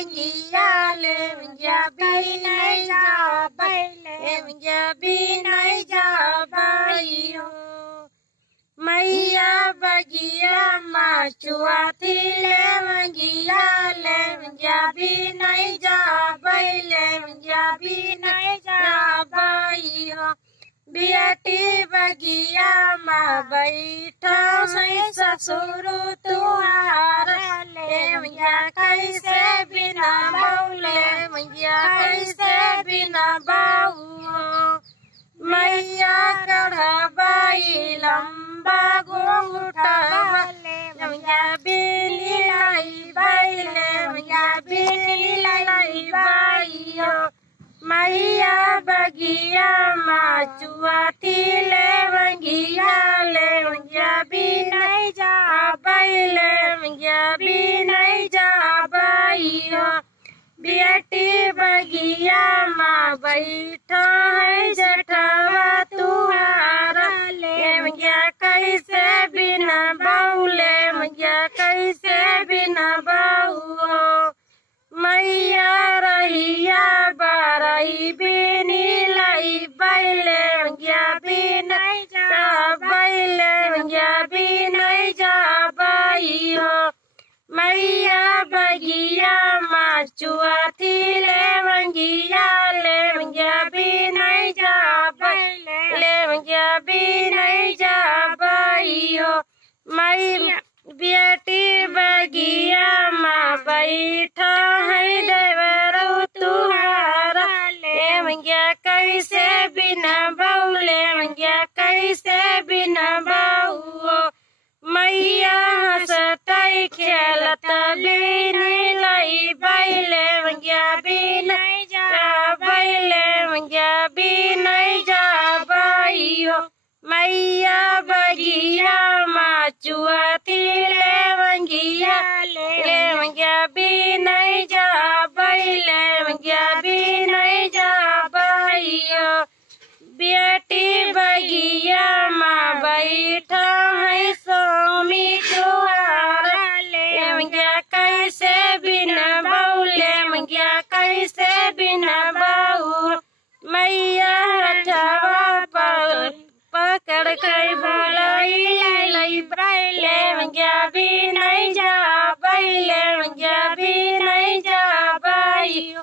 vangía le vangía bina ya baile vangía bina ya baio Maya bagia machua tile vangía le vangía bina ya baile vangía bina ya baio Biati bagia ma baita sai sasuru tuara le maya kaise bina baule maya kaise bina bau maya karabai lamba gunguta le maya bili lai baile maya bili lai baio Maya bagia machua tile vangia le vangia binai ja baile vangia binai ja baio बेटी बगिया माँ बैठा है जटावा तुहारा ले मगिया कैसे बिना बाउले मगिया कैसे बिना बाऊ मैया रहिया बारई बिनी लाई बैले मगिया बिनाई जा बैले मगिया बिनाई जा बाइयो मैया बगिया माचुआ थीले वंगिया ले वंगिया बिनाई जा बैले वंगिया बिनाई जा बाइयो मैया बेटी बगिया माँ बैठा है देवरो तुहारा ले वंगिया कैसे बिना बाउले वंगिया कैसे बिना बाऊ मैया हंसताई खेलता बिनी लाई बैले वंगिया बिनाई जा बैले वंगिया बिनाई जा बाइयो मैया बगिया माचुआ थीले वंगिया ले वंगिया बिनाई जा बैले वंगिया बिनाई जा बाइयो बेटी बगिया माँ बैठा है स्वामी तुहारा ले वंगिया कैसे बिना बाउले वंगिया कैसे बिना बाऊ मैया हथवा पकड़ कर बोलाई लाई बैले वंगिया बिनाई जा बैले वंगिया बिनाई जा बाई